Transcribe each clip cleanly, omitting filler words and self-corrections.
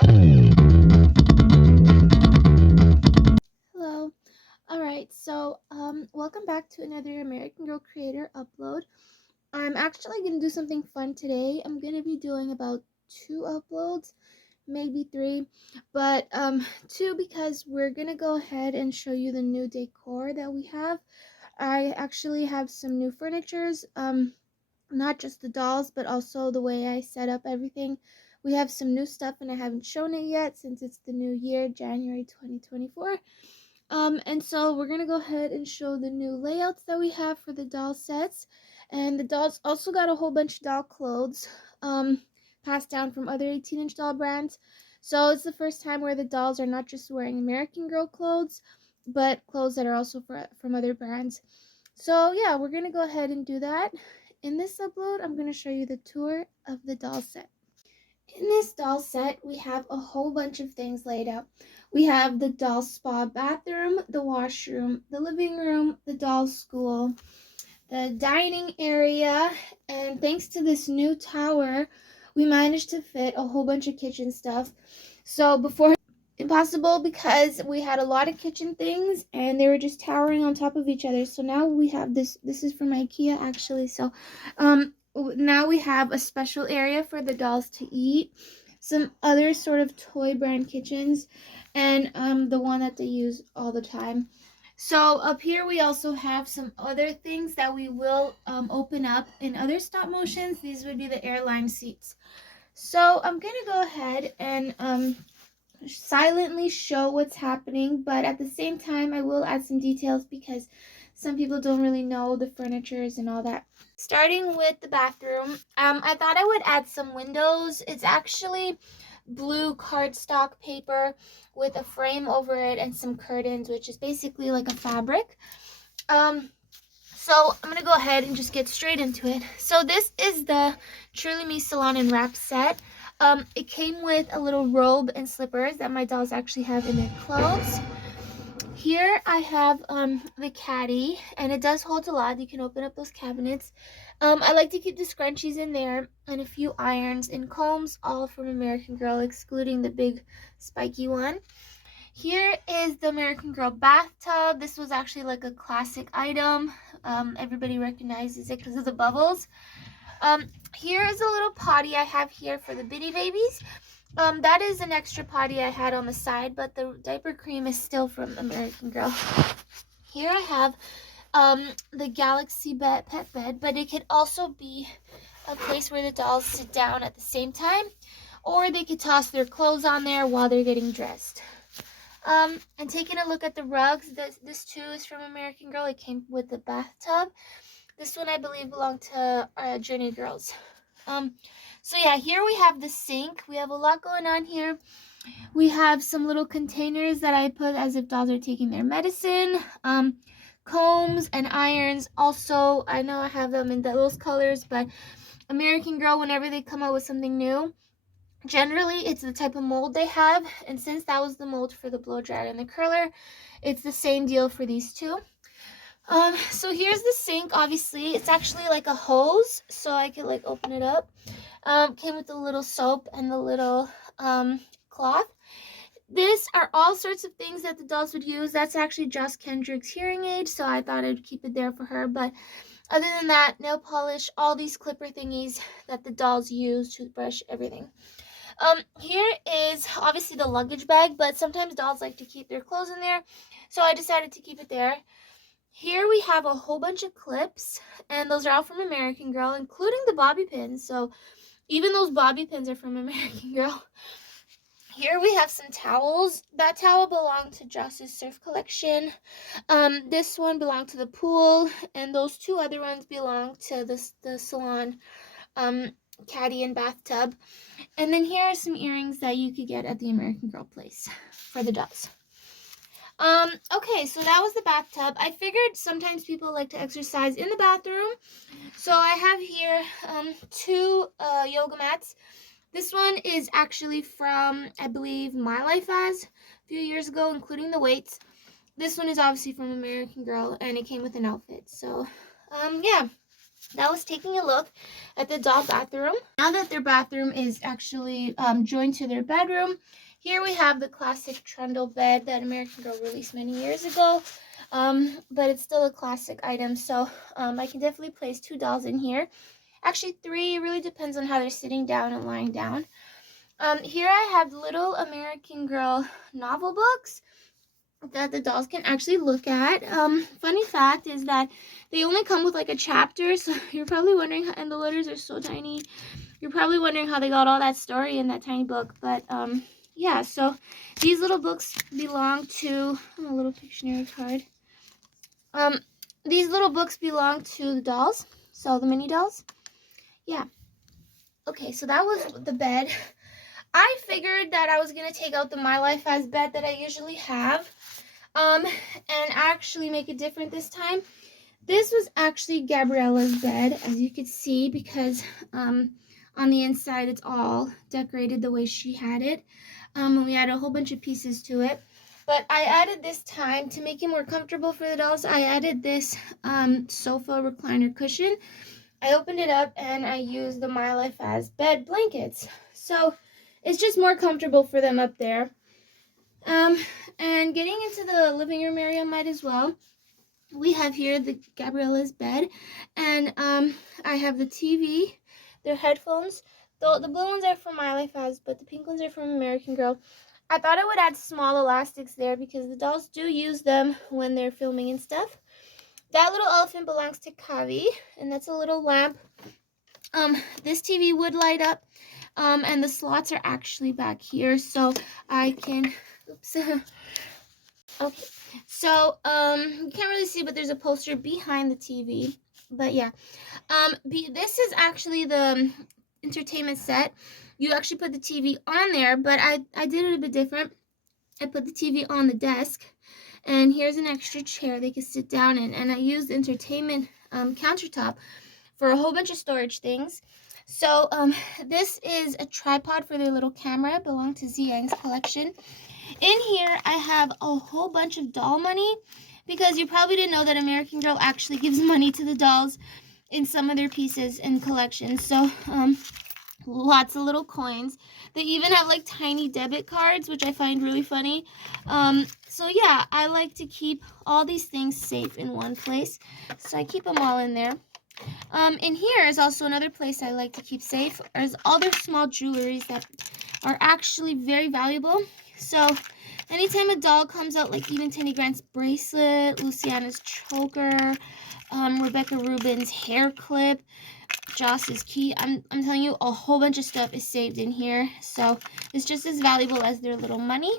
Hello. All right. Welcome back to another American Girl Creator upload. I'm actually going to do something fun today. I'm going to be doing about 2 uploads, maybe 3, but two because we're going to go ahead and show you the new decor that we have. I actually have some new furnitures, not just the dolls, but also the way I set up everything. We have some new stuff and I haven't shown it yet since it's the new year, January 2024. And so we're gonna go ahead and show the new layouts that we have for the doll sets. And the dolls also got a whole bunch of doll clothes, passed down from other 18-inch doll brands. So it's the first time where the dolls are not just wearing American Girl clothes, but clothes that are also from other brands. So yeah, we're gonna go ahead and do that. In this upload, I'm gonna show you the tour of the doll set. In this doll set, we have a whole bunch of things laid out. We have the doll spa bathroom, the washroom, the living room, the doll school, the dining area, and thanks to this new tower, we managed to fit a whole bunch of kitchen stuff. So before impossible because we had a lot of kitchen things and they were just towering on top of each other. So now we have this is from IKEA actually. So now we have a special area for the dolls to eat, some other sort of toy brand kitchens, and the one that they use all the time. So up here we also have some other things that we will open up in other stop motions. These would be the airline seats. So I'm gonna go ahead and silently show what's happening, but at the same time I will add some details because some people don't really know the furnitures and all that. Starting with the bathroom, I thought I would add some windows. It's actually blue cardstock paper with a frame over it and some curtains, which is basically like a fabric. So I'm gonna go ahead and just get straight into it. So this is the Truly Me Salon and Wrap set. It came with a little robe and slippers that my dolls actually have in their clothes. Here I have the caddy, and it does hold a lot. You can open up those cabinets. I like to keep the scrunchies in there and a few irons and combs, all from American Girl, excluding the big spiky one. Here is the American Girl bathtub. This was actually like a classic item. Everybody recognizes it because of the bubbles. Here is a little potty I have here for the Bitty Babies. That is an extra potty I had on the side, but the diaper cream is still from American Girl. Here I have the Galaxy pet bed, but it could also be a place where the dolls sit down at the same time, or they could toss their clothes on there while they're getting dressed. And taking a look at the rugs, this too is from American Girl. It came with the bathtub. This one I believe belonged to Journey Girls. So yeah, here we have the sink. We have a lot going on here. We have some little containers that I put as if dolls are taking their medicine. Combs and irons. Also, I know I have them in those colors, but American Girl, whenever they come out with something new, generally it's the type of mold they have, and since that was the mold for the blow dryer and the curler, it's the same deal for these two. So here's the sink. Obviously it's actually like a hose, so I could like open it up. Came with the little soap and the little cloth. This are all sorts of things that the dolls would use. That's actually Joss Kendrick's hearing aid, so I thought I'd keep it there for her. But other than that, nail polish, all these clipper thingies that the dolls use, toothbrush, everything. Here is obviously the luggage bag, but sometimes dolls like to keep their clothes in there, so I decided to keep it there. Here we have a whole bunch of clips, and those are all from American Girl, including the bobby pins. So even those bobby pins are from American Girl. Here we have some towels. That towel belonged to Joss's surf collection. This one belonged to the pool, and those two other ones belong to the salon caddy and bathtub. And then here are some earrings that you could get at the American Girl place for the dolls. Okay, so that was the bathtub. I figured sometimes people like to exercise in the bathroom, so I have here two yoga mats. This one is actually from, I believe, My Life As a few years ago, including the weights. This one is obviously from American Girl, and it came with an outfit. So, yeah. That was taking a look at the doll bathroom. Now that their bathroom is actually joined to their bedroom, here we have the classic trundle bed that American Girl released many years ago. But it's still a classic item, so I can definitely place 2 dolls in here. Actually 3, it really depends on how they're sitting down and lying down. Here I have little American Girl novel books that the dolls can actually look at. Funny fact is that they only come with like a chapter, so you're probably wondering, and the letters are so tiny, you're probably wondering how they got all that story in that tiny book. But yeah, so these little books belong to a little Pictionary card. These little books belong to the dolls, so the mini dolls. Yeah. Okay, so that was the bed. I figured that I was gonna take out the My Life as bed that I usually have, and actually make it different this time. This was actually Gabriella's bed, as you could see, because on the inside it's all decorated the way she had it. And we added a whole bunch of pieces to it. But I added this time to make it more comfortable for the dolls. I added this sofa recliner cushion. I opened it up and I used the My Life as bed blankets. So it's just more comfortable for them up there. And getting into the living room area might as well. We have here the Gabriella's bed, and I have the TV, their headphones. The blue ones are from My Life As, but the pink ones are from American Girl. I thought I would add small elastics there because the dolls do use them when they're filming and stuff. That little elephant belongs to Kavi, and that's a little lamp. This TV would light up, and the slots are actually back here, so I can, oops. Okay, so you can't really see, but there's a poster behind the TV. But yeah, this is actually the entertainment set. You actually put the TV on there, but I did it a bit different. I put the TV on the desk, and here's an extra chair they can sit down in, and I used the entertainment countertop for a whole bunch of storage things. So this is a tripod for their little camera. It belonged to Ziyang's collection. In here, I have a whole bunch of doll money because you probably didn't know that American Girl actually gives money to the dolls in some of their pieces and collections. So, lots of little coins. They even have like tiny debit cards, which I find really funny. So yeah, I like to keep all these things safe in one place. So I keep them all in there. In here is also another place I like to keep safe. There's all their small jewelries that are actually very valuable. So anytime a doll comes out, like even Tenny Grant's bracelet, Luciana's choker, Rebecca Rubin's hair clip, Joss's key, I'm telling you, a whole bunch of stuff is saved in here. So it's just as valuable as their little money.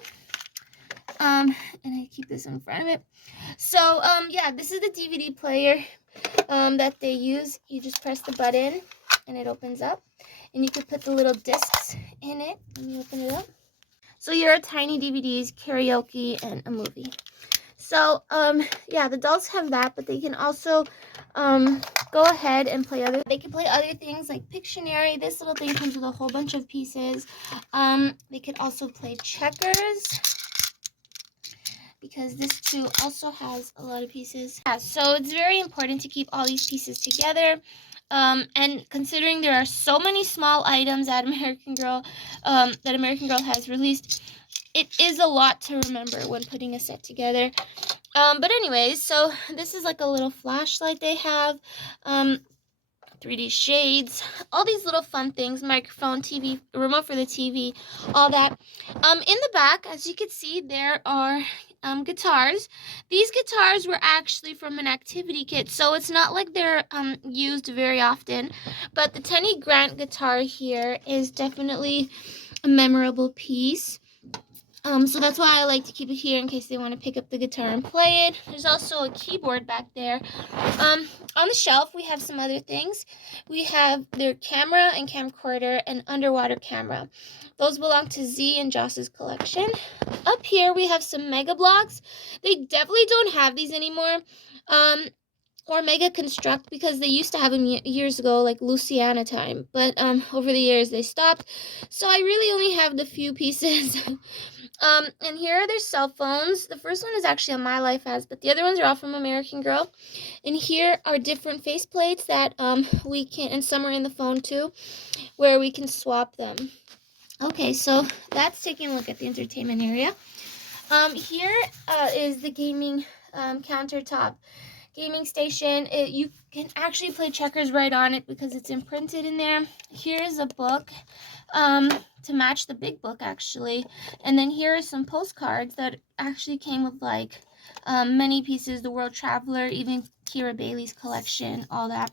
And I keep this in front of it. So yeah, this is the DVD player that they use. You just press the button and it opens up, and you can put the little discs in it. Let me open it up. So here are tiny DVDs, karaoke, and a movie. So yeah, the dolls have that, but they can also go ahead and play they can play other things like Pictionary. This little thing comes with a whole bunch of pieces. They could also play checkers, because this too also has a lot of pieces. Yeah, so it's very important to keep all these pieces together. And considering there are so many small items that American Girl has released, it is a lot to remember when putting a set together. But anyways, so this is like a little flashlight they have, 3D shades, all these little fun things, microphone, TV, remote for the TV, all that. In the back, as you can see, there are guitars. These guitars were actually from an activity kit, so it's not like they're used very often. But the Tenny Grant guitar here is definitely a memorable piece. So that's why I like to keep it here in case they want to pick up the guitar and play it. There's also a keyboard back there. On the shelf, we have some other things. We have their camera and camcorder and underwater camera. Those belong to Z and Joss's collection. Up here, we have some Mega Bloks. They definitely don't have these anymore. Or Mega Construct, because they used to have them years ago, like Luciana time. But over the years, they stopped. So I really only have the few pieces And here are their cell phones. The first one is actually on My Life As, but the other ones are all from American Girl. And here are different faceplates that we can, and some are in the phone too, where we can swap them. Okay, so that's taking a look at the entertainment area. Here is the gaming countertop gaming station. You can actually play checkers right on it because it's imprinted in there. Here's a book to match the big book, actually. And then here are some postcards that actually came with like many pieces, the World Traveler, even Kira Bailey's collection, all that.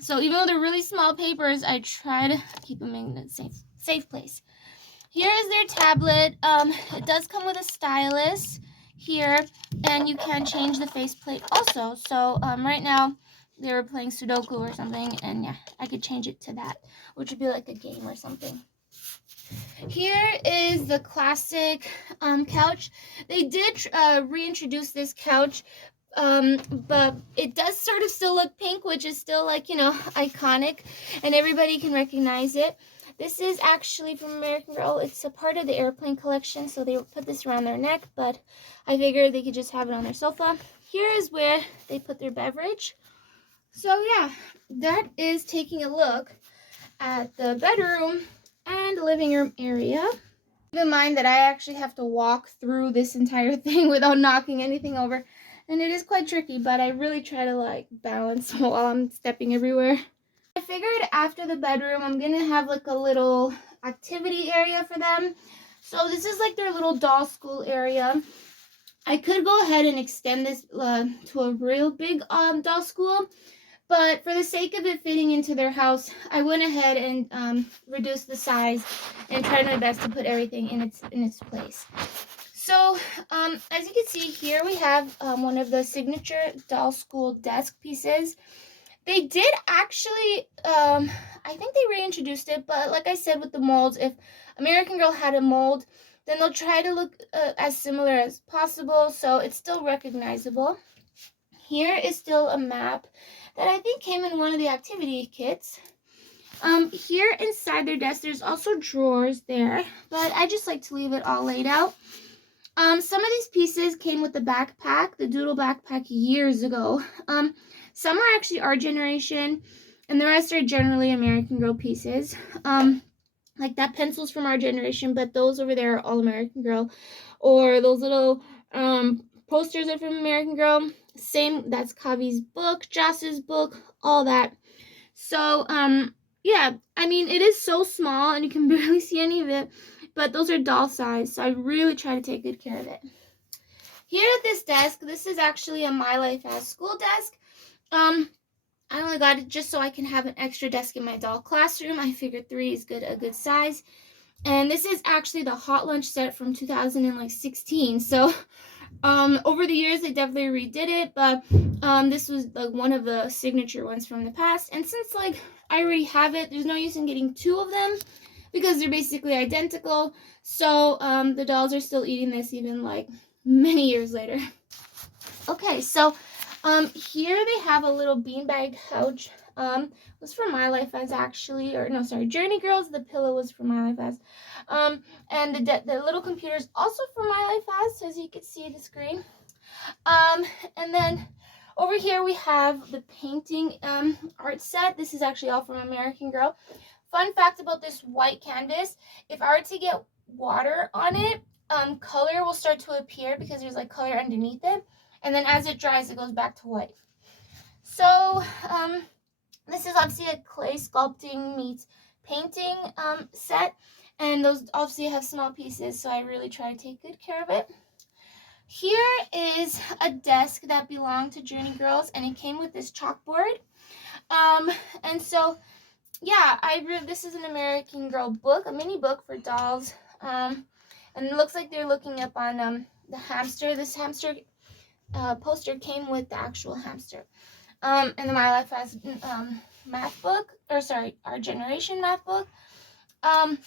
So even though they're really small papers, I try to keep them in a safe place. Here is their tablet. It does come with a stylus here, and you can change the faceplate also. So right now they were playing Sudoku or something, and yeah, I could change it to that, which would be like a game or something. Here is the classic couch. They did reintroduce this couch, but it does sort of still look pink, which is still like, you know, iconic, and everybody can recognize it. This is actually from American Girl. It's a part of the airplane collection, so they put this around their neck, but I figured they could just have it on their sofa. Here is where they put their beverage. So yeah, that is taking a look at the bedroom and living room area. Keep in mind that I actually have to walk through this entire thing without knocking anything over, and it is quite tricky, but I really try to like balance while I'm stepping everywhere. I figured after the bedroom I'm gonna have like a little activity area for them. So this is like their little doll school area. I could go ahead and extend this to a real big doll school, but for the sake of it fitting into their house, I went ahead and reduced the size and tried my best to put everything in its place. So as you can see here, we have one of the signature doll school desk pieces. They did actually, I think they reintroduced it, but like I said with the molds, if American Girl had a mold, then they'll try to look as similar as possible, so it's still recognizable. Here is still a map that I think came in one of the activity kits. Here inside their desk, there's also drawers there, but I just like to leave it all laid out. Some of these pieces came with the backpack, the Doodle backpack years ago. Some are actually our generation, and the rest are generally American Girl pieces. Like that pencil's from our generation, but those over there are all American Girl. Or those little posters are from American Girl. Same, that's Kavi's book, Joss's book, all that. So, yeah, I mean, it is so small, and you can barely see any of it, but those are doll size, so I really try to take good care of it. Here at this desk, this is actually a My Life As school desk. I only got it just so I can have an extra desk in my doll classroom. I figured 3 is a good size. And this is actually the Hot Lunch set from 2016. So over the years they definitely redid it, but this was like one of the signature ones from the past. And since like I already have it, there's no use in getting 2 of them because they're basically identical. So the dolls are still eating this even like many years later. Okay, so here they have a little beanbag couch. Was from My Life As actually, or no, sorry, Journey Girls. The pillow was from My Life As. And the little computer is also from My Life As, as you can see the screen. And then over here we have the painting art set. This is actually all from American Girl. Fun fact about this white canvas: if I were to get water on it, color will start to appear because there's like color underneath it. And then as it dries, it goes back to white. So this is obviously a clay sculpting meets painting set. And those obviously have small pieces, so I really try to take good care of it. Here is a desk that belonged to Journey Girls, and it came with this chalkboard. And so, yeah, this is an American Girl book, a mini book for dolls. And it looks like they're looking up on the hamster. This hamster poster came with the actual hamster. And the My Life As math book, or sorry, Our Generation math book. And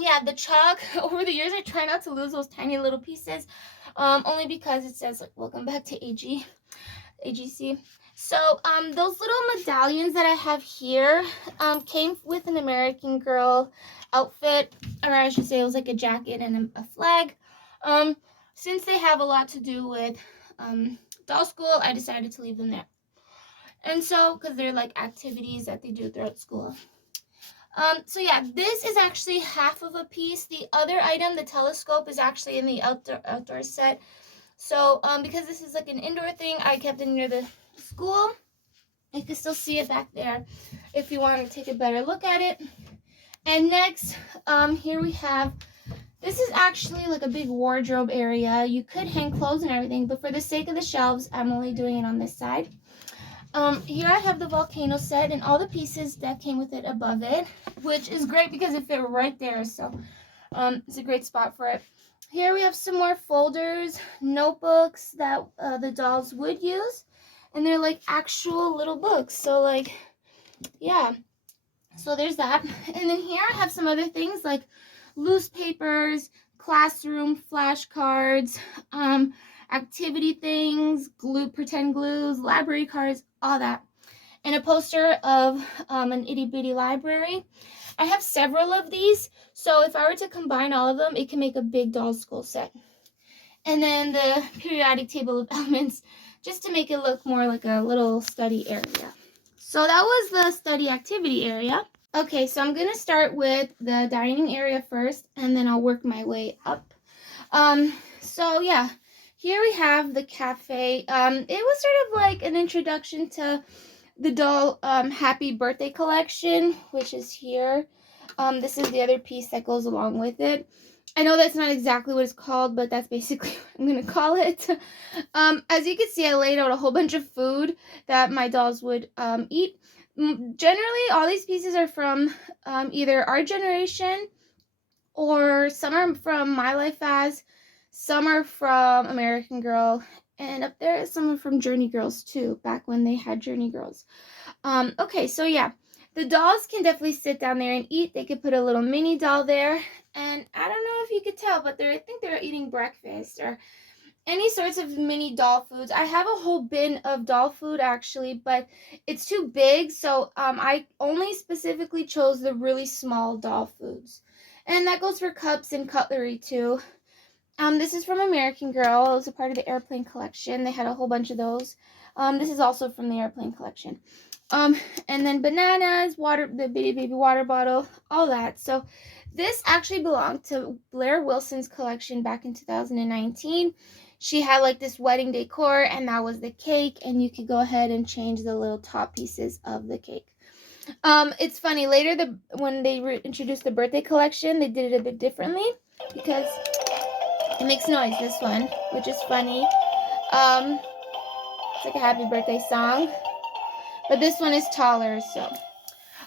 yeah, the chalk, over the years I try not to lose those tiny little pieces, only because it says like welcome back to AGC. So, those little medallions that I have here, came with an American Girl outfit, or I should say it was like a jacket and a flag. Um, since they have a lot to do with, doll school, I decided to leave them there. And so, because they're like activities that they do throughout school. So yeah, this is actually half of a piece. The other item, the telescope, is actually in the outdoor set. So, because this is like an indoor thing, I kept it near the school. You can still see it back there if you want to take a better look at it. And next, here we have, this is actually like a big wardrobe area. You could hang clothes and everything, but for the sake of the shelves, I'm only doing it on this side. Here I have the volcano set and all the pieces that came with it above it, which is great because it fit right there. So, it's a great spot for it. Here we have some more folders, notebooks that the dolls would use. And they're like actual little books. So like, yeah. So there's that. And then here I have some other things like loose papers, classroom flashcards, activity things, pretend glues, library cards, all that. And a poster of an itty bitty library. I have several of these, so if I were to combine all of them, it can make a big doll school set. And then the periodic table of elements, just to make it look more like a little study area. So that was the study activity area. Okay, so I'm gonna start with the dining area first, and then I'll work my way up. So yeah, here we have the cafe. It was sort of like an introduction to the doll Happy Birthday collection, which is here. This is the other piece that goes along with it. I know that's not exactly what it's called, but that's basically what I'm going to call it. As you can see, I laid out a whole bunch of food that my dolls would eat. Generally, all these pieces are from either our generation, or some are from My Life As, some are from American Girl, and up there some are from Journey Girls too, back when they had Journey Girls. Okay, so yeah, the dolls can definitely sit down there and eat. They could put a little mini doll there, and I don't know if you could tell, but I think they're eating breakfast or any sorts of mini doll foods. I have a whole bin of doll food actually, but it's too big, so I only specifically chose the really small doll foods. And that goes for cups and cutlery too. This is from American Girl. It was a part of the airplane collection. They had a whole bunch of those. This is also from the airplane collection. And then bananas, water, the baby water bottle, all that. So this actually belonged to Blair Wilson's collection back in 2019. She had like this wedding decor, and that was the cake, and you could go ahead and change the little top pieces of the cake. It's funny, later when they introduced the birthday collection, they did it a bit differently because it makes noise, this one, which is funny. It's like a happy birthday song. But this one is taller, so.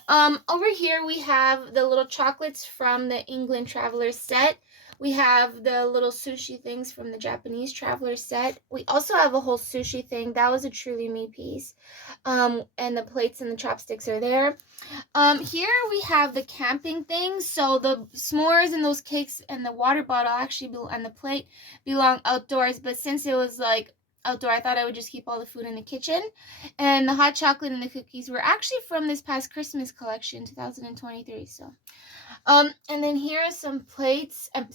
Over here we have the little chocolates from the England Traveler set. We have the little sushi things from the Japanese Traveler set. We also have a whole sushi thing. That was a Truly Me piece. And the plates and the chopsticks are there. Here we have the camping things. So the s'mores and those cakes and the water bottle actually and the plate belong outdoors. But since it was like outdoor, I thought I would just keep all the food in the kitchen. And the hot chocolate and the cookies were actually from this past Christmas collection, 2023. So, and then here are some pans and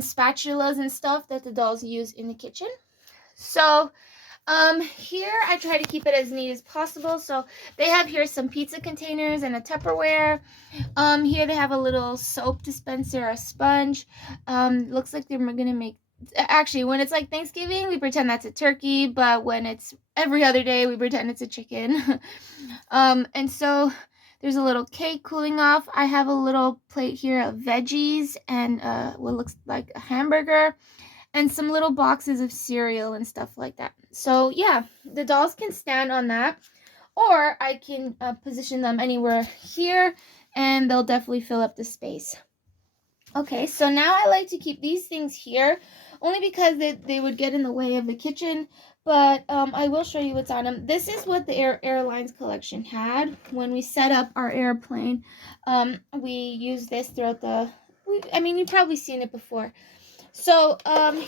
spatulas and stuff that the dolls use in the kitchen. So, here I try to keep it as neat as possible. So they have here some pizza containers and a Tupperware. Here they have a little soap dispenser, a sponge. Looks like they're gonna make, actually, when it's like Thanksgiving, we pretend that's a turkey, but when it's every other day, we pretend it's a chicken. And so there's a little cake cooling off. I have a little plate here of veggies and what looks like a hamburger and some little boxes of cereal and stuff like that. So yeah, the dolls can stand on that, or I can position them anywhere here, and they'll definitely fill up the space. Okay, so now I like to keep these things here, only because they would get in the way of the kitchen, but I will show you what's on them. This is what the airlines collection had when we set up our airplane. We used this throughout you've probably seen it before. So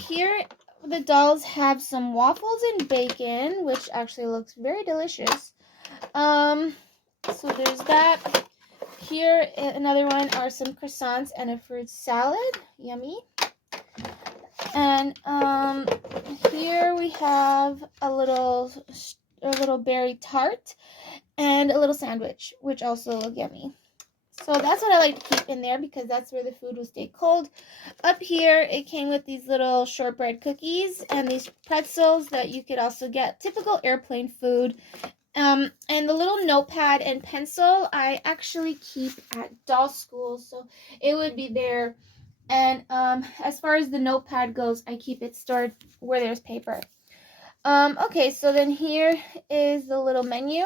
here the dolls have some waffles and bacon, which actually looks very delicious. So there's that. Here, another one are some croissants and a fruit salad. Yummy. And here we have a little berry tart and a little sandwich, which also look yummy. So that's what I like to keep in there because that's where the food will stay cold. Up here, it came with these little shortbread cookies and these pretzels that you could also get. Typical airplane food. And the little notepad and pencil I actually keep at doll school, so it would be there. And as far as the notepad goes, I keep it stored where there's paper. Okay, so then here is the little menu.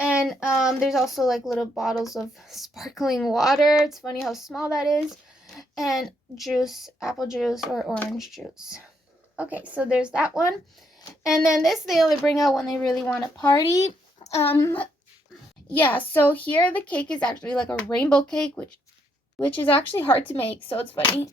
And there's also like little bottles of sparkling water. It's funny how small that is. And juice, apple juice or orange juice. Okay, so there's that one. And then this they only bring out when they really want to party. Yeah, so here the cake is actually like a rainbow cake, which is actually hard to make, so it's funny.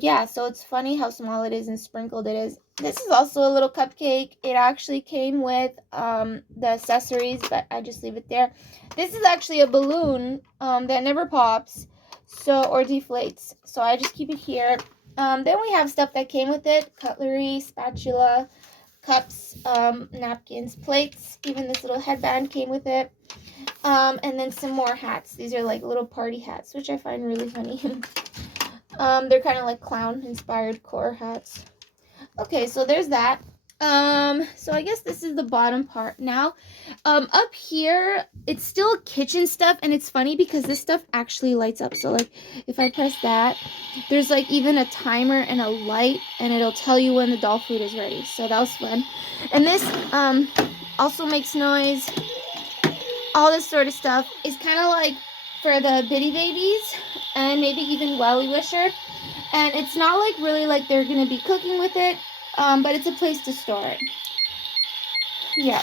Yeah, so it's funny how small it is and sprinkled it is. This is also a little cupcake. It actually came with the accessories, but I just leave it there. This is actually a balloon that never pops, or deflates. So I just keep it here. Then we have stuff that came with it: cutlery, spatula, cups, napkins, plates. Even this little headband came with it. And then some more hats. These are like little party hats, which I find really funny. They're kind of like clown-inspired core hats. Okay, so there's that. So I guess this is the bottom part now. Up here, it's still kitchen stuff, and it's funny because this stuff actually lights up. So like, if I press that, there's like even a timer and a light, and it'll tell you when the doll food is ready. So that was fun. And this also makes noise. All this sort of stuff is kind of like for the Bitty Babies and maybe even Welly Wisher. And it's not like really like they're going to be cooking with it, but it's a place to store it. Yeah.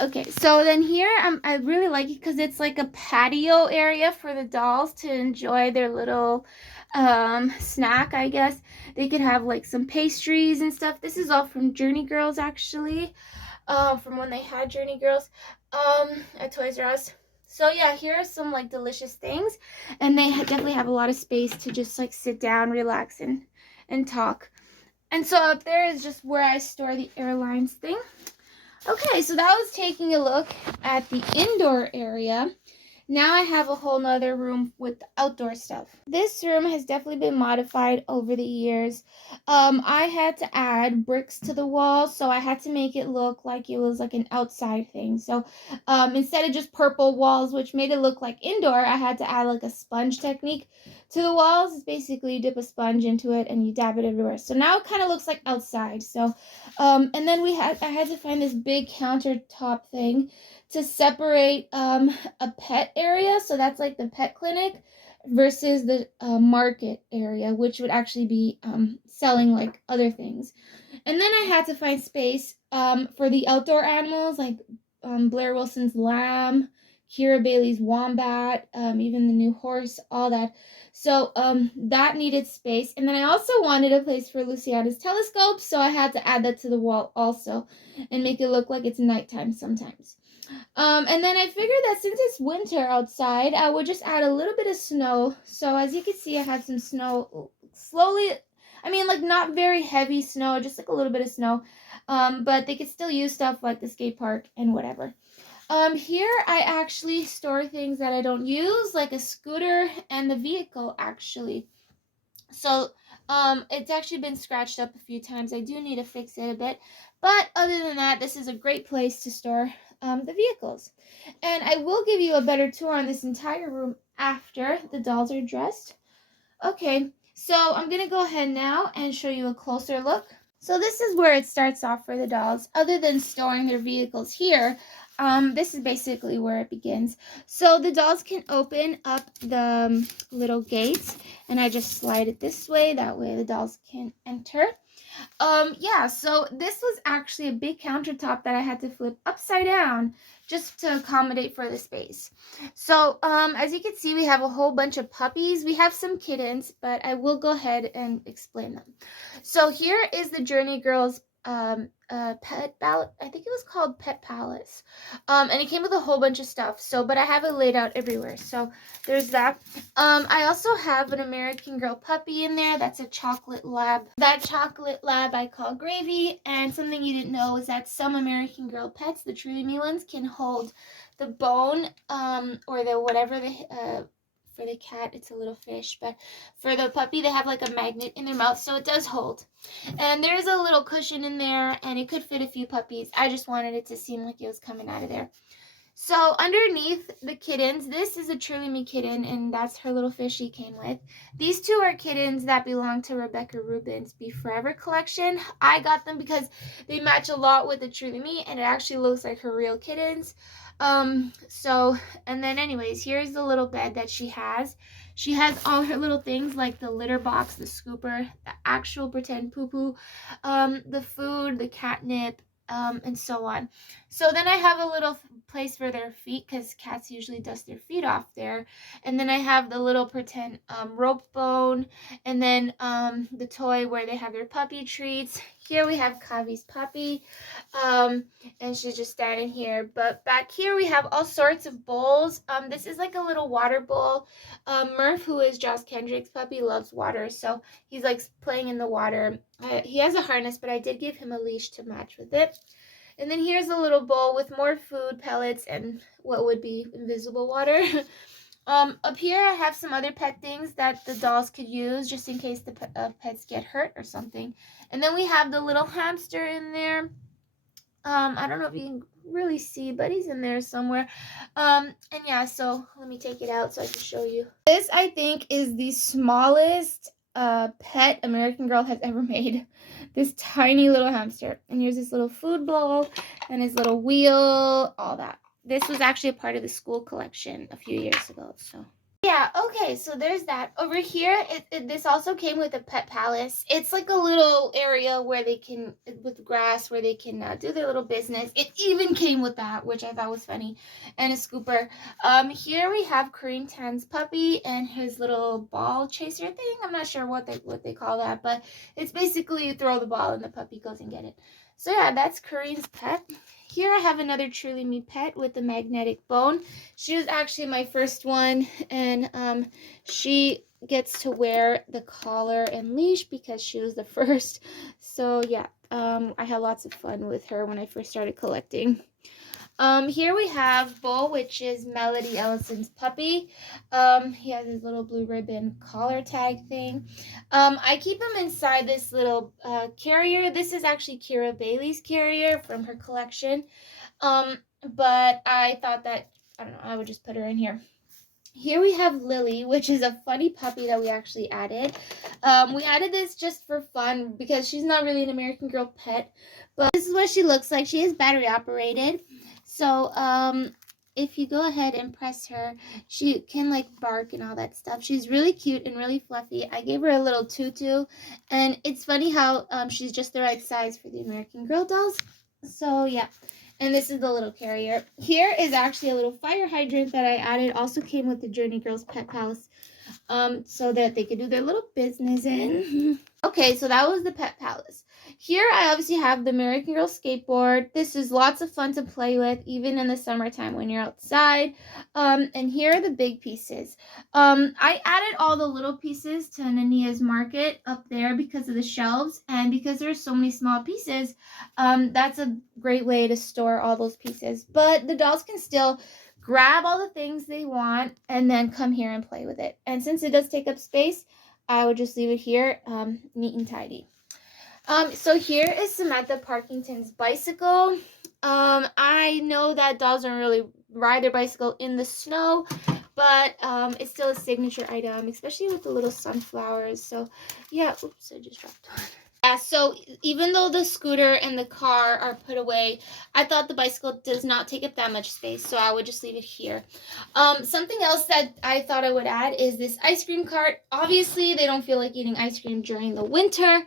Okay, so then here I really like it because it's like a patio area for the dolls to enjoy their little snack, I guess. They could have like some pastries and stuff. This is all from Journey Girls, actually. From when they had Journey Girls at Toys R Us. So yeah, here are some like delicious things, and they definitely have a lot of space to just like sit down, relax, and talk. And so up there is just where I store the airlines thing. Okay, so that was taking a look at the indoor area. Now I have a whole nother room with outdoor stuff. This room has definitely been modified over the years. I had to add bricks to the walls, so I had to make it look like it was like an outside thing. So instead of just purple walls, which made it look like indoor, I had to add like a sponge technique to the walls. It's basically you dip a sponge into it and you dab it everywhere. So now it kind of looks like outside. So, and then I had to find this big countertop thing to separate a pet area. So that's like the pet clinic versus the market area, which would actually be selling like other things. And then I had to find space for the outdoor animals like Blair Wilson's lamb, Kira Bailey's wombat, even the new horse, all that. So that needed space. And then I also wanted a place for Luciana's telescope, so I had to add that to the wall also and make it look like it's nighttime sometimes. And then I figured that since it's winter outside, I would just add a little bit of snow. So as you can see, I had some snow slowly. I mean, like not very heavy snow, just like a little bit of snow. But they could still use stuff like the skate park and whatever. Here I actually store things that I don't use, like a scooter and the vehicle actually. So it's actually been scratched up a few times. I do need to fix it a bit. But other than that, this is a great place to store the vehicles. And I will give you a better tour on this entire room after the dolls are dressed. Okay, so I'm going to go ahead now and show you a closer look. So this is where it starts off for the dolls. Other than storing their vehicles here, this is basically where it begins. So the dolls can open up the little gates, and I just slide it this way. That way the dolls can enter. Yeah, so this was actually a big countertop that I had to flip upside down just to accommodate for the space. So as you can see, we have a whole bunch of puppies. We have some kittens, but I will go ahead and explain them. So here is the Journey Girls pet ballot. I think it was called Pet Palace, and it came with a whole bunch of stuff. So but I have it laid out everywhere, so there's that. I also have an American Girl puppy in there. That's a chocolate lab. That chocolate lab I call Gravy. And something you didn't know is that some American Girl pets, the Truly Me ones, can hold the bone or the whatever the for the cat, it's a little fish, but for the puppy, they have like a magnet in their mouth, so it does hold. And there's a little cushion in there, and it could fit a few puppies. I just wanted it to seem like it was coming out of there. So underneath the kittens, this is a Truly Me kitten, and that's her little fish she came with. These two are kittens that belong to Rebecca Rubin's Be Forever collection. I got them because they match a lot with the Truly Me, and it actually looks like her real kittens. And then anyways, here's the little bed that she has. She has all her little things like the litter box, the scooper, the actual pretend poo-poo, the food, the catnip, and so on. So then I have a little place for their feet because cats usually dust their feet off there. And then I have the little pretend rope bone, and then the toy where they have their puppy treats. Here we have Kavi's puppy, and she's just standing here. But back here we have all sorts of bowls. This is like a little water bowl. Murph, who is Josh Kendrick's puppy, loves water, so he's like playing in the water. He has a harness, but I did give him a leash to match with it. And then here's a little bowl with more food, pellets, and what would be invisible water. Up here I have some other pet things that the dolls could use just in case the pets get hurt or something. And then we have the little hamster in there. I don't know if you can really see, but he's in there somewhere. And yeah, so let me take it out so I can show you. This, I think, is the smallest pet American Girl has ever made. This tiny little hamster. And here's this little food bowl and his little wheel, all that. This was actually a part of the school collection a few years ago, so. Yeah, okay, so there's that. Over here, this also came with a Pet Palace. It's like a little area where they can, with grass, where they can do their little business. It even came with that, which I thought was funny, and a scooper. Here we have Kareem Tan's puppy and his little ball chaser thing. I'm not sure what they call that, but it's basically you throw the ball and the puppy goes and get it. So yeah, that's Kareem's pet. Here I have another Truly Me pet with a magnetic bone. She was actually my first one, and she gets to wear the collar and leash because she was the first. So yeah, I had lots of fun with her when I first started collecting. Here we have Bull, which is Melody Ellison's puppy. He has his little blue ribbon collar tag thing. I keep him inside this little carrier. This is actually Kira Bailey's carrier from her collection. But I thought that, I don't know, I would just put her in here. Here we have Lily, which is a funny puppy that we actually added. We added this just for fun because she's not really an American Girl pet. But this is what she looks like. She is battery operated. So, if you go ahead and press her, she can like bark and all that stuff. She's really cute and really fluffy. I gave her a little tutu, and it's funny how she's just the right size for the American Girl dolls. So, yeah. And this is the little carrier. Here is actually a little fire hydrant that I added. Also came with the Journey Girls Pet Palace, so that they could do their little business in. Okay, so that was the Pet Palace. Here I obviously have the American Girl skateboard. This is lots of fun to play with, even in the summertime when you're outside. And here are the big pieces. I added all the little pieces to Nania's Market up there because of the shelves, and because there's so many small pieces, that's a great way to store all those pieces. But the dolls can still grab all the things they want and then come here and play with it. And since it does take up space, I would just leave it here, neat and tidy. So here is Samantha Parkington's bicycle. I know that dolls don't really ride their bicycle in the snow, but it's still a signature item, especially with the little sunflowers. So yeah, oops, I just dropped one. Yeah, so even though the scooter and the car are put away, I thought the bicycle does not take up that much space, so I would just leave it here. Something else that I thought I would add is this ice cream cart. Obviously, they don't feel like eating ice cream during the winter,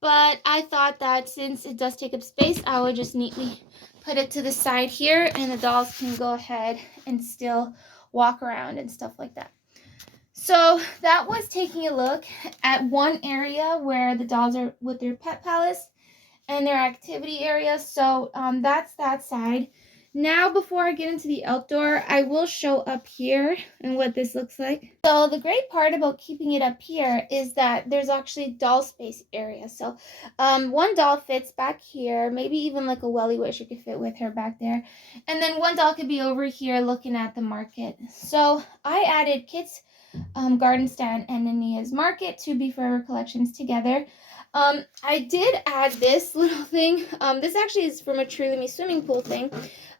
but I thought that since it does take up space, I would just neatly put it to the side here, and the dolls can go ahead and still walk around and stuff like that. So that was taking a look at one area where the dolls are with their pet palace and their activity area. So that's that side. Now, before I get into the outdoor, I will show up here and what this looks like. So the great part about keeping it up here is that there's actually doll space area. So one doll fits back here, maybe even like a welly wisher could fit with her back there. And then one doll could be over here looking at the market. So I added Kit's garden stand and Ania's market to Be Forever collections together. I did add this little thing. This actually is from a Truly Me swimming pool thing,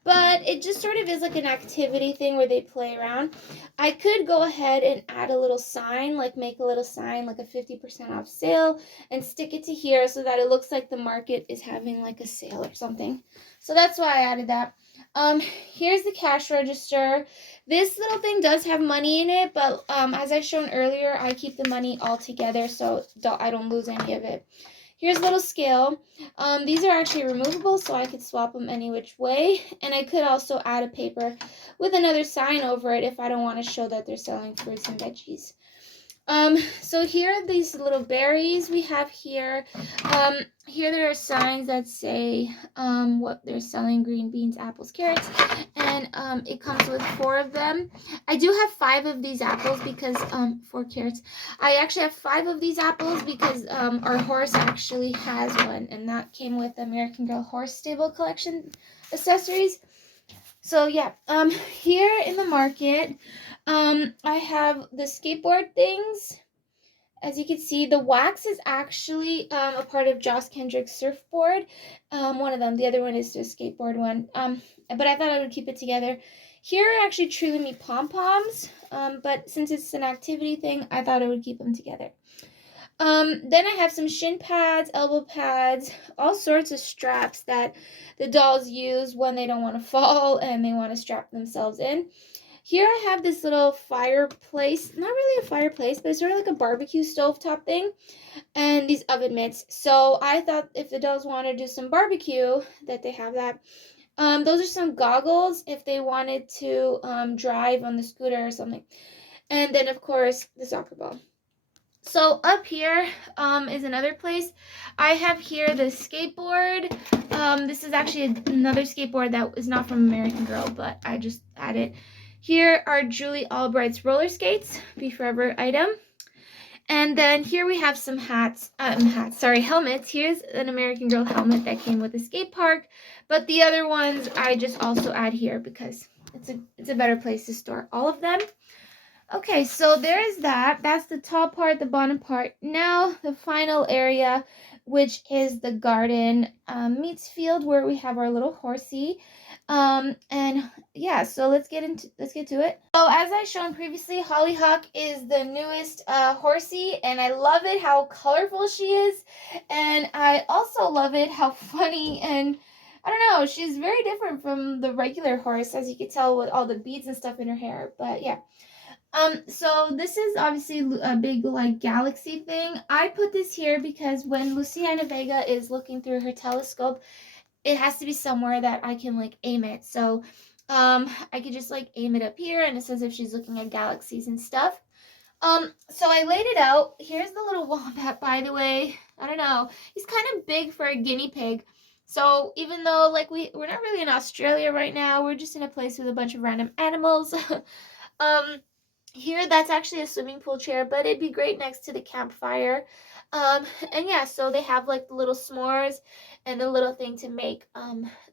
but it just sort of is like an activity thing where they play around. I could go ahead and add a little sign, like make a little sign, like a 50% off sale, and stick it to here so that it looks like the market is having like a sale or something. So that's why I added that. Here's the cash register. This little thing does have money in it, but as I shown earlier, I keep the money all together so I don't lose any of it. Here's a little scale. These are actually removable, so I could swap them any which way. And I could also add a paper with another sign over it if I don't want to show that they're selling fruits and veggies. So here are these little berries we have here. Here there are signs that say what they're selling: green beans, apples, carrots, and it comes with 4 of them. I do have 5 of these apples because 4 carrots. I actually have 5 of these apples because our horse actually has one, and that came with American Girl Horse Stable Collection accessories. So yeah, here in the market, I have the skateboard things. As you can see, the wax is actually a part of Joss Kendrick's surfboard. One of them. The other one is the skateboard one. But I thought I would keep it together. Here are actually Truly Me pom-poms. But since it's an activity thing, I thought I would keep them together. Then I have some shin pads, elbow pads, all sorts of straps that the dolls use when they don't want to fall and they want to strap themselves in. Here I have this little fireplace, not really a fireplace, but it's sort of like a barbecue stovetop thing, and these oven mitts. So I thought if the dolls want to do some barbecue, that they have that. Those are some goggles if they wanted to drive on the scooter or something. And then, of course, the soccer ball. So up here is another place. I have here the skateboard. This is actually another skateboard that is not from American Girl, but I just added. Here are Julie Albright's roller skates, Be Forever item. And then here we have some helmets. Here's an American Girl helmet that came with the skate park, but the other ones I just also add here because it's a better place to store all of them. Okay, so there is that. That's the top part, the bottom part. Now the final area, which is the garden meets field, where we have our little horsey. And yeah, so let's get to it. So as I shown previously, Hollyhock is the newest horsey, and I love it how colorful she is, and I also love it how funny, and I don't know, she's very different from the regular horse, as you can tell with all the beads and stuff in her hair. But yeah. So this is obviously a big like galaxy thing. I put this here because when Luciana Vega is looking through her telescope, it has to be somewhere that I can like aim it. So I could just like aim it up here, and it says if she's looking at galaxies and stuff. So I laid it out. Here's the little wombat, by the way. I don't know. He's kind of big for a guinea pig. So even though like we're not really in Australia right now, we're just in a place with a bunch of random animals. Here, that's actually a swimming pool chair, but it'd be great next to the campfire. And yeah, so they have like the little s'mores and the little thing to make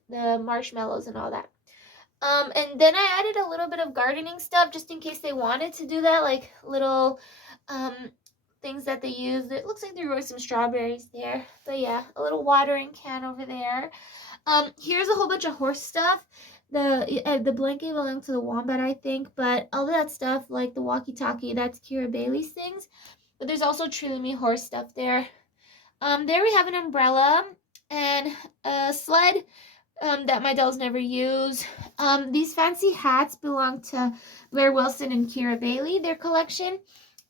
the marshmallows and all that. And then I added a little bit of gardening stuff just in case they wanted to do that, like little things that they use. It looks like they're growing some strawberries there. But yeah, a little watering can over there. Here's a whole bunch of horse stuff. The blanket belongs to the wombat, I think, but all that stuff, like the walkie-talkie, that's Kira Bailey's things. But there's also Truly Me horse stuff there. There we have an umbrella and a sled that my dolls never use. These fancy hats belong to Blair Wilson and Kira Bailey, their collection.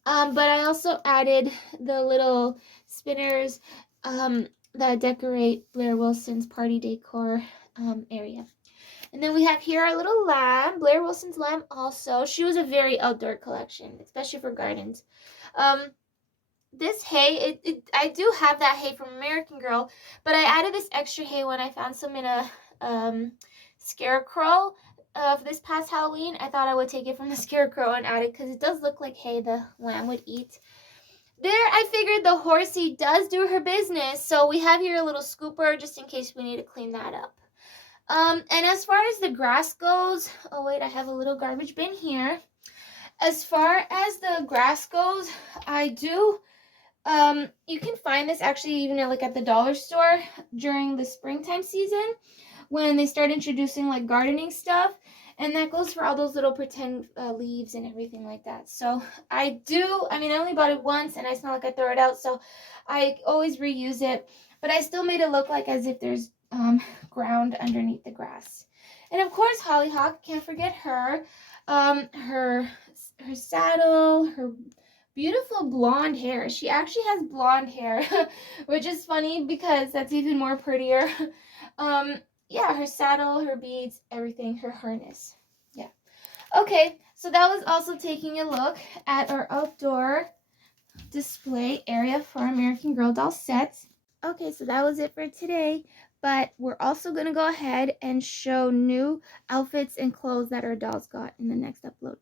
But I also added the little spinners that decorate Blair Wilson's party decor area. And then we have here our little lamb, Blair Wilson's lamb also. She was a very outdoor collection, especially for gardens. This hay, I do have that hay from American Girl, but I added this extra hay when I found some in a scarecrow of this past Halloween. I thought I would take it from the scarecrow and add it because it does look like hay the lamb would eat. There, I figured the horsey does do her business, so we have here a little scooper just in case we need to clean that up. And as far as the grass goes, oh wait, I have a little garbage bin here. As far as the grass goes, I do, you can find this actually even at the dollar store during the springtime season when they start introducing like gardening stuff. And that goes for all those little pretend leaves and everything like that. So I only bought it once and I smell like I throw it out. So I always reuse it. But I still made it look like as if there's ground underneath the grass. And of course, Hollyhock, can't forget her. Her saddle, her beautiful blonde hair. She actually has blonde hair, which is funny because that's even more prettier. Yeah, her saddle, her beads, everything, her harness. Yeah. Okay, so that was also taking a look at our outdoor display area for American Girl doll sets. Okay, so that was it for today, but we're also going to go ahead and show new outfits and clothes that our dolls got in the next upload.